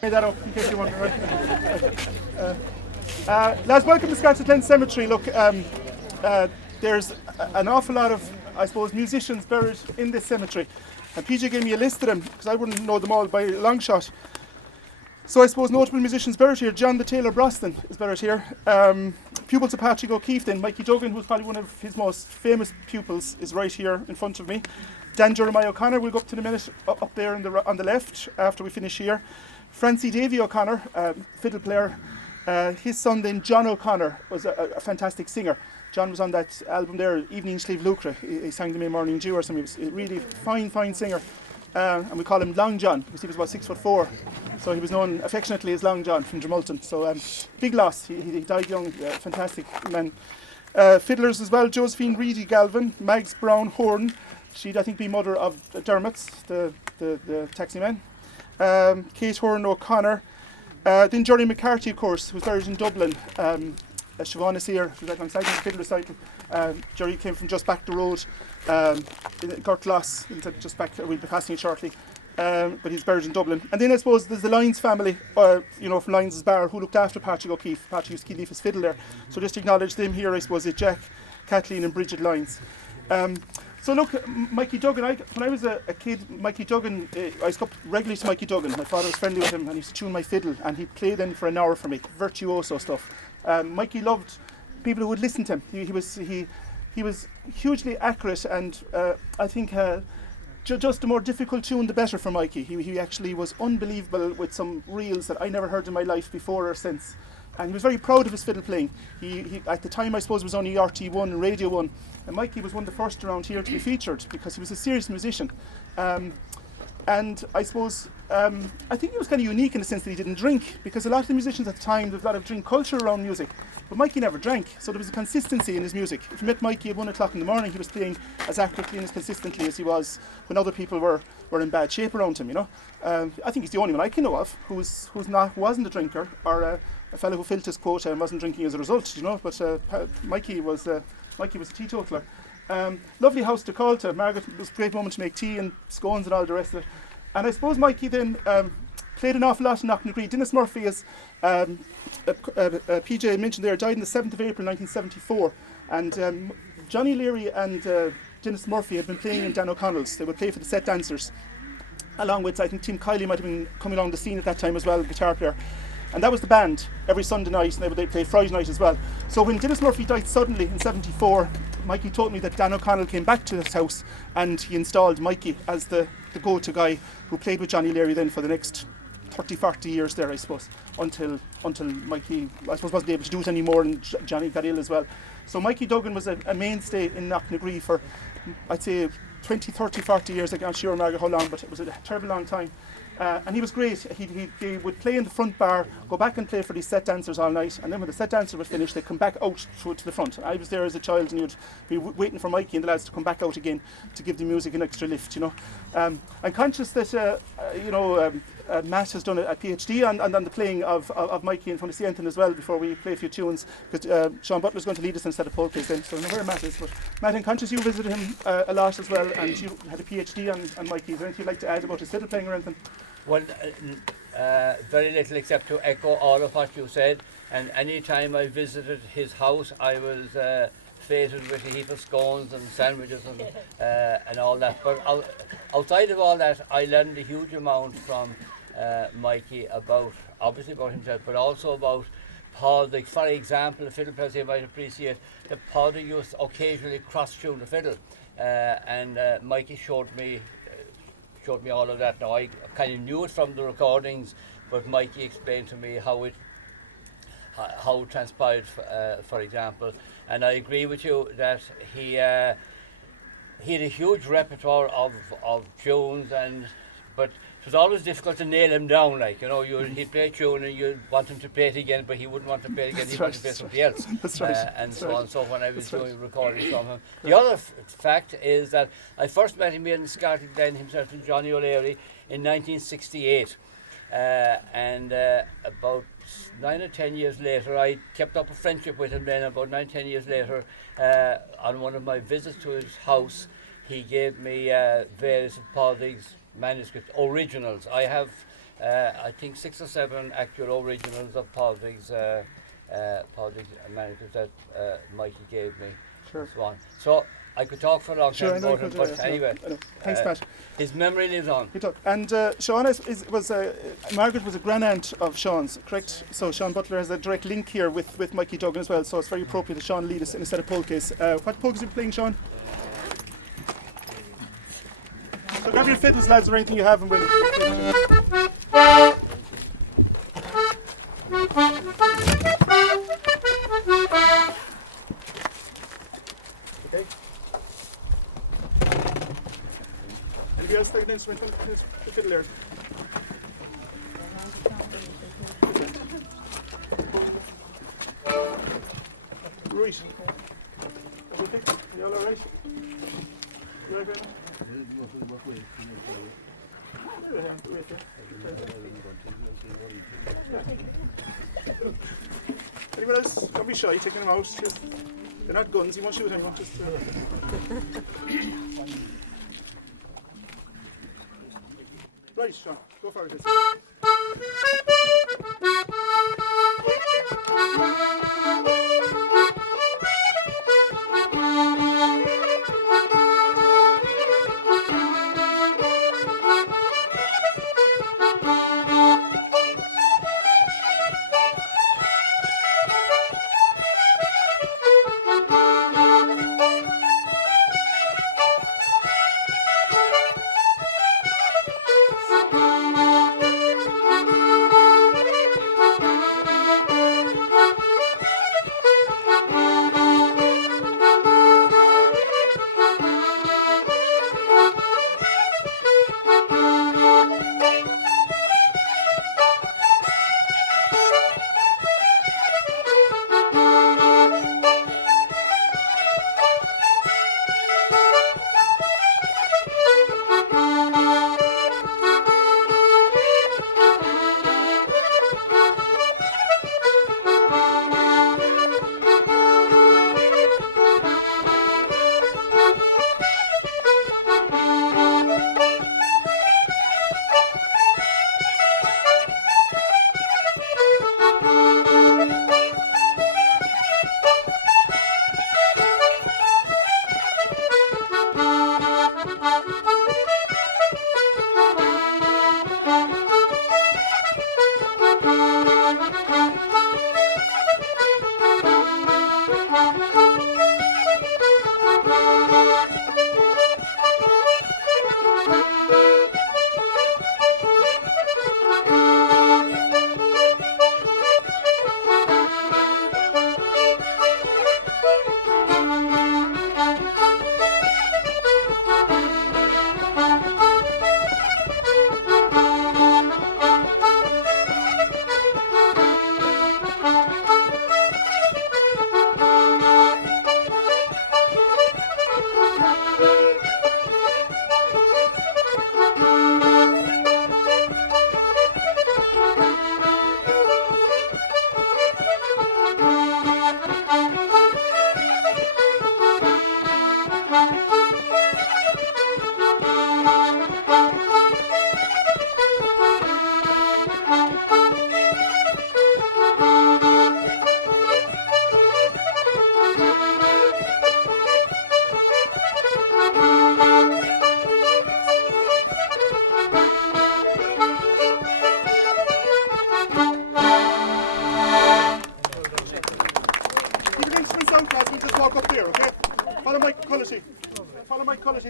Made that up in case you wonder, right? Lads, welcome to Scartaglin Cemetery. Look, there's an awful lot of, I suppose, musicians buried in this cemetery. And PJ gave me a list of them, because I wouldn't know them all by a long shot. So I suppose notable musicians buried here. John the Tailor Brosnan is buried here. Pupils of Patrick O'Keefe then. Mikey Duggan, who's probably one of his most famous pupils, is right here in front of me. Dan Jeremiah O'Connor, we'll go up to in a minute, up there on the left, after we finish here. Francie Davy O'Connor, fiddle player. His son then, John O'Connor, was a fantastic singer. John was on that album there, Evening Slieve Lucre. He sang the May Morning Dew or something. He was a really fine singer. And we call him Long John because he was about 6'4". So he was known affectionately as Long John from Drumulton. So big loss. He died young, fantastic man. Fiddlers as well, Josephine Reedy Galvin, Mags Brown Horn. She'd, I think, be mother of Dermot's, the taxi man. Kate Horn O'Connor. Then Johnny McCarthy, of course, who's buried in Dublin. Siobhan is here, who's alongside the fiddler cycle. Jerry came from just back the road, in Gartloss, just back, we'll be passing it shortly. But he's buried in Dublin. And then I suppose there's the Lyons family, from Lyons' Bar, who looked after Patrick O'Keefe. Patrick used to keep his fiddle there. So just to acknowledge them here, I suppose, is Jack, Kathleen and Bridget Lyons. So look, Mikey Duggan, when I was a kid, Mikey Duggan, I used to go up regularly to Mikey Duggan. My father was friendly with him and he used to tune my fiddle and he'd play then for an hour for me, virtuoso stuff. Mikey loved people who would listen to him. He was hugely accurate and I think just the more difficult tune the better for Mikey. He actually was unbelievable with some reels that I never heard in my life before or since. And he was very proud of his fiddle playing. He at the time, I suppose, was only RT1 and Radio 1. And Mikey was one of the first around here to be featured because he was a serious musician. And I suppose, I think he was kind of unique in the sense that he didn't drink, because a lot of the musicians at the time, there was a lot of drink culture around music. But Mikey never drank, so there was a consistency in his music. If you met Mikey at 1 o'clock in the morning, he was playing as accurately and as consistently as he was when other people were in bad shape around him, I think he's the only one I can know of who wasn't a drinker, or a fellow who filled his quota and wasn't drinking as a result, But Mikey was a teetotaler. Lovely house to call to. Margaret, it was a great moment to make tea and scones and all the rest of it. And I suppose Mikey then played an awful lot in Knocknagree. Dennis Murphy, as PJ mentioned there, died on the 7th of April 1974. And Johnny Leary and Dennis Murphy had been playing in Dan O'Connell's. They would play for the Set Dancers, along with, I think, Tim Kiley might have been coming along the scene at that time as well, guitar player. And that was the band every Sunday night, and they play Friday night as well. So when Dennis Murphy died suddenly in 74, Mikey told me that Dan O'Connell came back to his house and he installed Mikey as the go-to guy who played with Johnny Leary then for the next 30, 40 years there, I suppose, until Mikey, I suppose, wasn't able to do it anymore and Johnny got ill as well. So Mikey Duggan was a mainstay in Knocknagree for, I'd say, 20, 30, 40 years. I'm not sure, Margaret, how long, but it was a terrible long time. And he was great. They would play in the front bar, go back and play for these set dancers all night, and then when the set dancers were finished, they'd come back out to the front. I was there as a child, and you'd be waiting for Mikey and the lads to come back out again to give the music an extra lift, I'm conscious that, Matt has done a PhD on the playing of Mikey in front of Sienton as well before we play a few tunes, because Sean Butler's going to lead us instead of Paul plays then, so I don't know where Matt is. But Matt, I'm conscious you visited him a lot as well, and you had a PhD on Mikey. Is there anything you'd like to add about his fiddle playing or anything? Well, very little except to echo all of what you said. And any time I visited his house, I was fated with a heap of scones and sandwiches and all that. But outside of all that, I learned a huge amount from Mikey obviously about himself, but also about Paul. Like, for example, the fiddle players you might appreciate that Paul used to occasionally cross-tune the fiddle, and Mikey showed me all of that. Now, I kind of knew it from the recordings, but Mikey explained to me how it transpired, for example. And I agree with you that he had a huge repertoire of tunes, but it was always difficult to nail him down. He'd play a tune and you'd want him to play it again, but he wouldn't want to play it again. He'd want to play something else. That's right. And so on. So when I was doing recordings from him, the other fact is that I first met him in Scartaglin himself and Johnny O'Leary in 1968, and about 9 or 10 years later, I kept up a friendship with him. Then about 9 or 10 years later, on one of my visits to his house, he gave me various of Paul Diggs' manuscript originals. I have I think 6 or 7 actual originals of Padraig's manuscripts that Mikey gave me. Sure. So on. So I could talk for a long Sure, time I know about you him, could, but I know, anyway, I know. Thanks, Pat. his memory lives on. You talk. And Sean Margaret was a grandaunt of Sean's, correct? So Sean Butler has a direct link here with Mikey Duggan as well, so it's very appropriate that Sean lead us in a set of polkas. What polkas are you playing, Sean? So grab your fiddles, lads, or anything you have, and we'll... Okay. Anybody else take an instrument? The fiddle there. Right. Are you all alright? You all right, anyone else? Don't be shy, taking them out. Just, they're not guns, you won't shoot anyone. Just, right, Sean, go for it.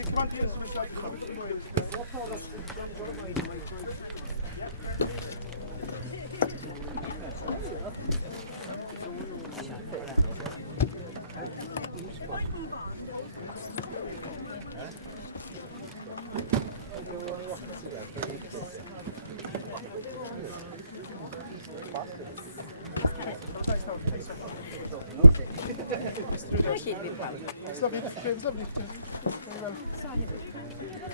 Come on to the instruments like It's lovely. It was lovely. Very well.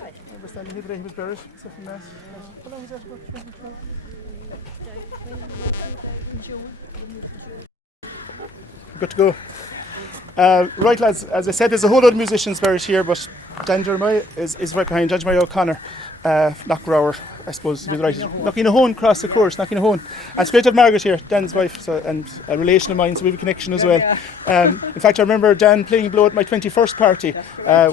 I understand he was buried. So from there. How long was that? About 2012? Good to go. Right, lads. As I said, there's a whole lot of musicians buried here, but Dan Jeremiah is right behind Jeremiah O'Connor, Knockrower, I suppose to be the right. Knockinahoon across the course, Knockinahoon. And it's great to have Margaret here, Dan's wife, and a relation of mine, so we have a connection as well. In fact, I remember Dan playing blow at my 21st party.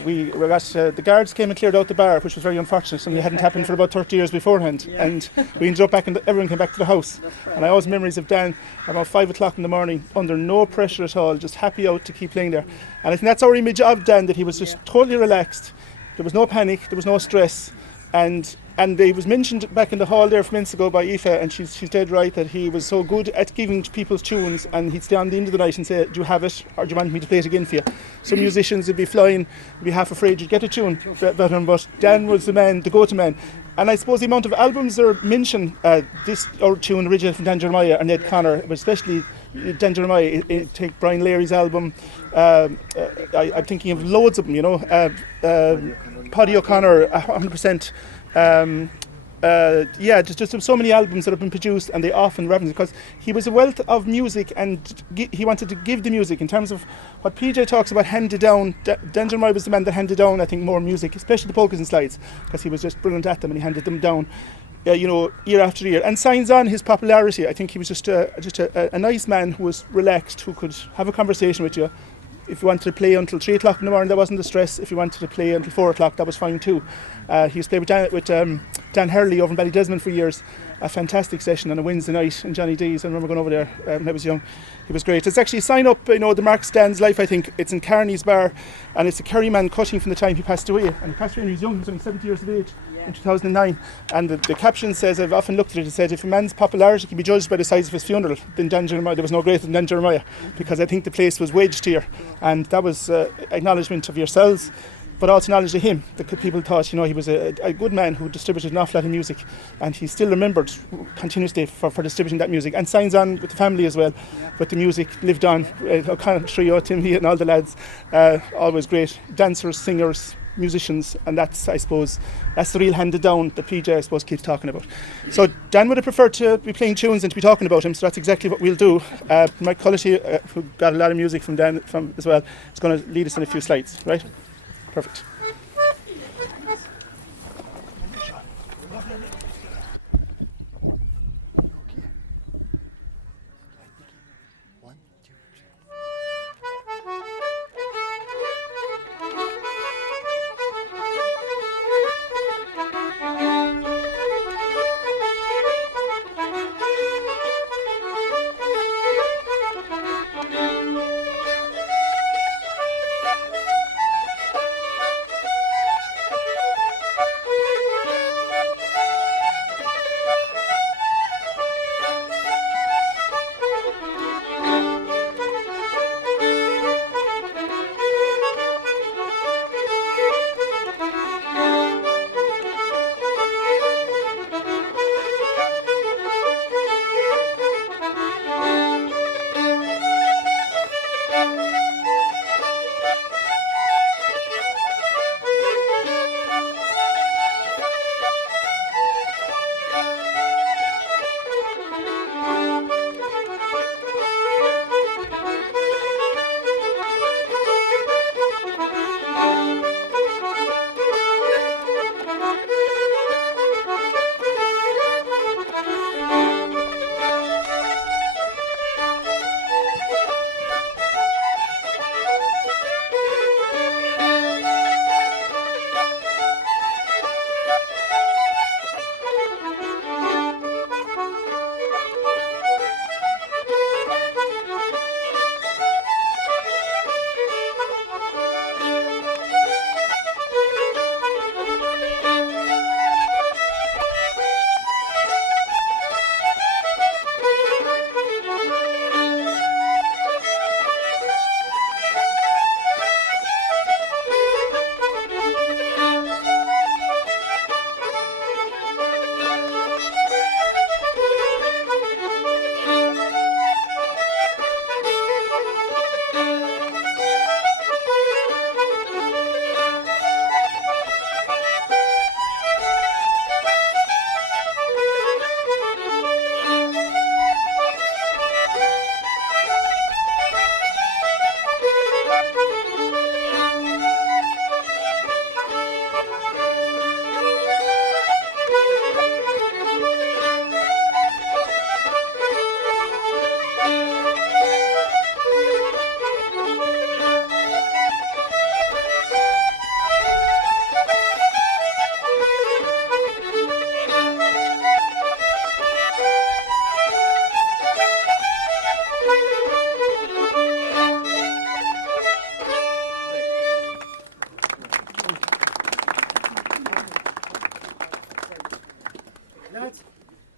We got, the guards came and cleared out the bar, which was very unfortunate. Something hadn't happened for about 30 years beforehand. And we ended up back, everyone came back to the house. And I always have memories of Dan about 5 o'clock in the morning, under no pressure at all, just happy out to keep playing there. And I think that's our image of Dan, that he was just totally relaxed. There was no panic, there was no stress. And it was mentioned back in the hall there a few minutes ago by Aoife, and she's dead right, that he was so good at giving people's tunes, and he'd stay on the end of the night and say, do you have it, or do you want me to play it again for you? Some musicians would be flying, would be half afraid you'd get a tune better, but Dan was the man, the go-to man. And I suppose the amount of albums that mention this our tune originated from Dan Jeremiah and Ned Connor, but especially Dan Jeremiah, take Brian Lary's album, I'm thinking of loads of them, you know, Paddy O'Connor, 100%. Just so many albums that have been produced, and they often reference, because he was a wealth of music, and he wanted to give the music in terms of what PJ talks about handed down. Dan Jeremiah was the man that handed down, I think, more music, especially the polkas and slides, because he was just brilliant at them and he handed them down, year after year, and signs on his popularity. I think he was just a nice man who was relaxed, who could have a conversation with you. If you wanted to play until 3 o'clock in the morning, that wasn't the stress. If you wanted to play until 4 o'clock, that was fine too. He used to play with Dan Hurley over in Ballydesmond for years. A fantastic session on a Wednesday night in Johnny D's. I remember going over there when I was young. He was great. It's actually a sign up, the Mark Dan's life, I think. It's in Carney's Bar, and it's a Kerry man cutting from the time he passed away. And he passed away when he was young. He was only 70 years of age in 2009. And the caption says, I've often looked at it, it said, if a man's popularity can be judged by the size of his funeral, then Dan Jeremiah, there was no greater than Dan Jeremiah, because I think the place was wedged here. And that was acknowledgement of yourselves, but also knowledge of him. The people thought, he was a good man who distributed an awful lot of music, and he's still remembered continuously for distributing that music, and signs on with the family as well. But the music lived on. O'Connor Trio, Timmy and all the lads, always great dancers, singers, musicians, and that's, I suppose, that's the real handed down that PJ, I suppose, keeps talking about. So Dan would have preferred to be playing tunes than to be talking about him, so that's exactly what we'll do. Mike Cullity, who got a lot of music from Dan as well, is going to lead us in a few slides, right? Perfect.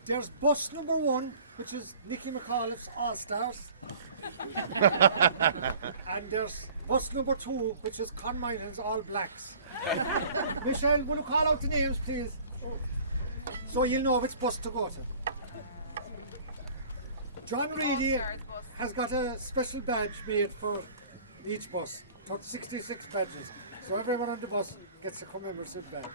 There's bus number 1, which is Nicky McAuliffe's All Stars. And there's bus number 2, which is Con Moynihan's All Blacks. Michelle, will you call out the names, please? So you'll know which bus to go to. John Reedy has got a special badge made for each bus. 66 badges. So everyone on the bus gets a commemorative badge.